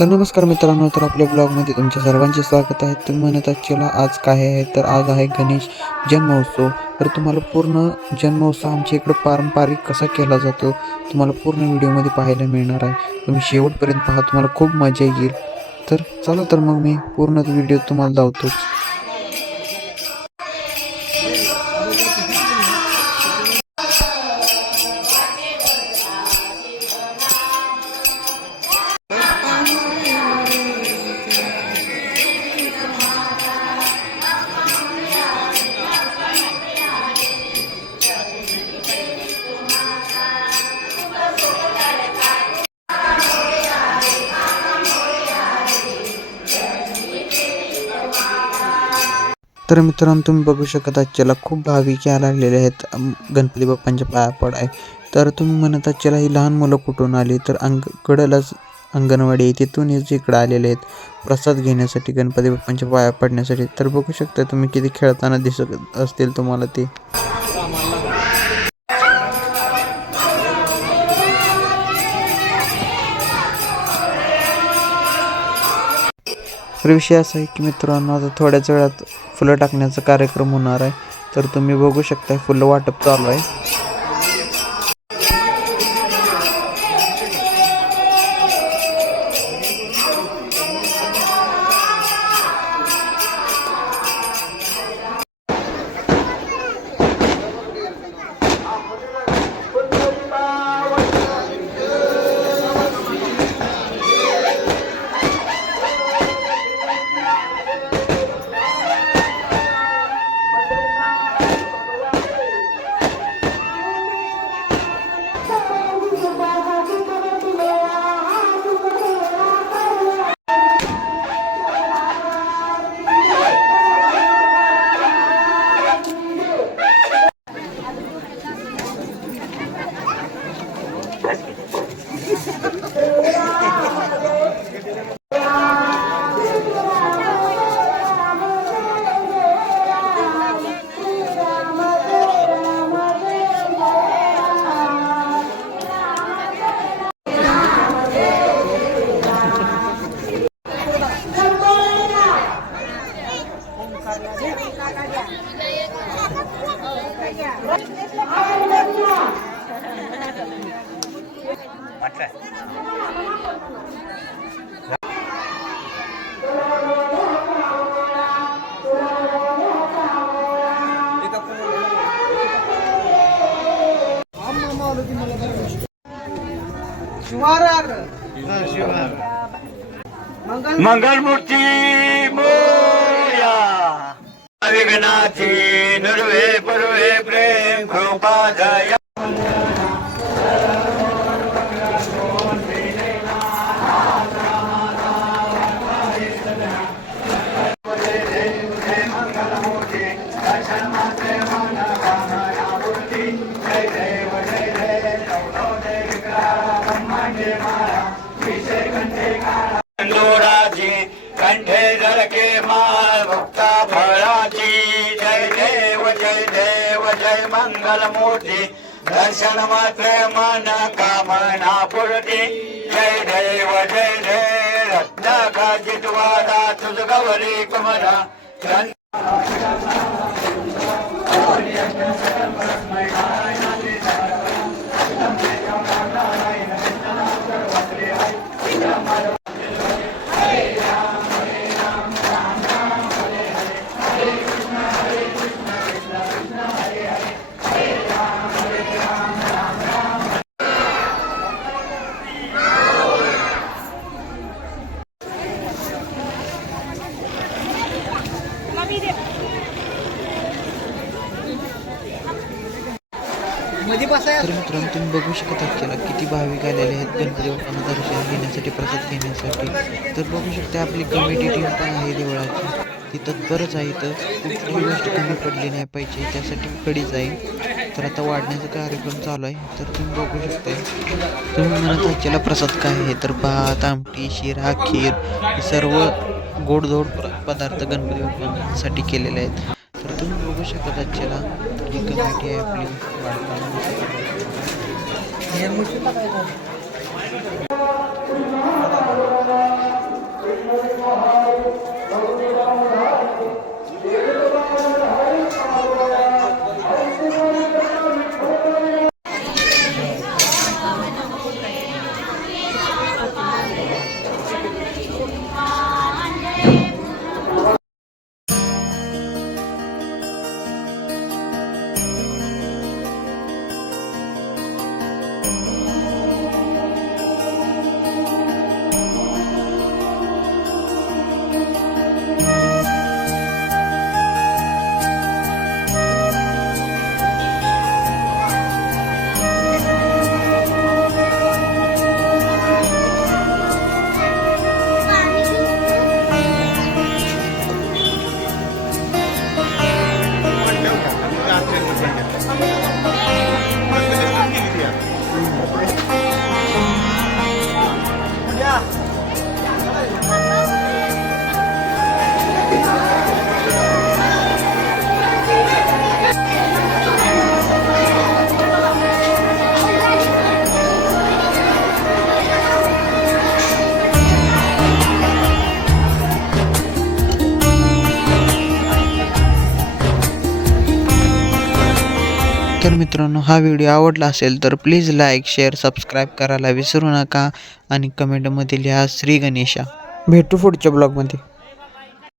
तर नमस्कार मित्रांनो तर आपल्या ब्लॉगमध्ये तुमच्या सर्वांचे स्वागत आहे. तुम्ही म्हणत आजच्याला आज काय आहे? तर आज आहे गणेश जन्मोत्सव. तर तुम्हाला पूर्ण जन्मोत्सव आमच्या इकडं पारंपरिक कसा केला जातो तुम्हाला पूर्ण व्हिडिओमध्ये पाहायला मिळणार आहे. तुम्ही शेवटपर्यंत पहा तुम्हाला खूप मजा येईल. तर चला तर मग मी पूर्ण व्हिडिओ तुम्हाला दावतोच. तर मित्रांनो तुम्ही बघू शकत चला खूप भाविक यायला लागलेले आहेत. गणपती बाप्पांच्या पाया पडाय तर तुम्ही म्हणत चला ही लहान मुलं कुठून आली? तर अंग कडलाच अंगणवाडी आहे. तिथूनच इकडं आलेले आहेत. प्रसाद घेण्यासाठी गणपती बाप्पांच्या पाया पडण्यासाठी. तर बघू शकता तुम्ही किती खेळताना दिसत असतील तुम्हाला ते. तर विषय असा आहे की मित्रांनो आता थोड्याच वेळात फुलं टाकण्याचा कार्यक्रम होणार आहे. तर तुम्ही बघू शकता फुलं वाटप चालू आहे. मंगलमूर्ती मोया विघ्नाची निर्वे पूर्वे प्रेम कृपा दया मंगल मूर्ती दर्शन मात्र मन कामना पूर्ती। जय देव जय जय रत्न का जितवादा तुझ गवरी कुमरा तर मित्रांनो तुम्ही बघू शकता आपल्याला किती भाविक आलेले आहेत. गणपती बाप्पांना दर्शन घेण्यासाठी प्रसाद घेण्यासाठी. तर बघू शकता आपली कमिटी टीम पण आहे देवळाची. ती तत्परच आहे तर कुठलीही गोष्ट कमी पडली नाही पाहिजे. त्यासाठी कडीच आहे. तर आता वाढण्याचा कार्यक्रम चालू आहे. तर तुम्ही बघू शकता. तुम्ही म्हणत आजच्याला प्रसाद काय आहे? तर भात आमटी शिरा खीर हे सर्व गोडधोड पदार्थ गणपती बाप्पांसाठी केलेले आहेत. तर तुम्ही बघू शकता आजच्याला ही कमिटी आहे आपली वाढताना 그냥 물 쏟아가지고. तर मित्रांनो हा व्हिडिओ आवडला असेल तर प्लीज लाईक शेअर सबस्क्राईब करायला विसरू नका आणि कमेंटमध्ये लिहा श्री गणेशा. भेटू पुढच्या ब्लॉगमध्ये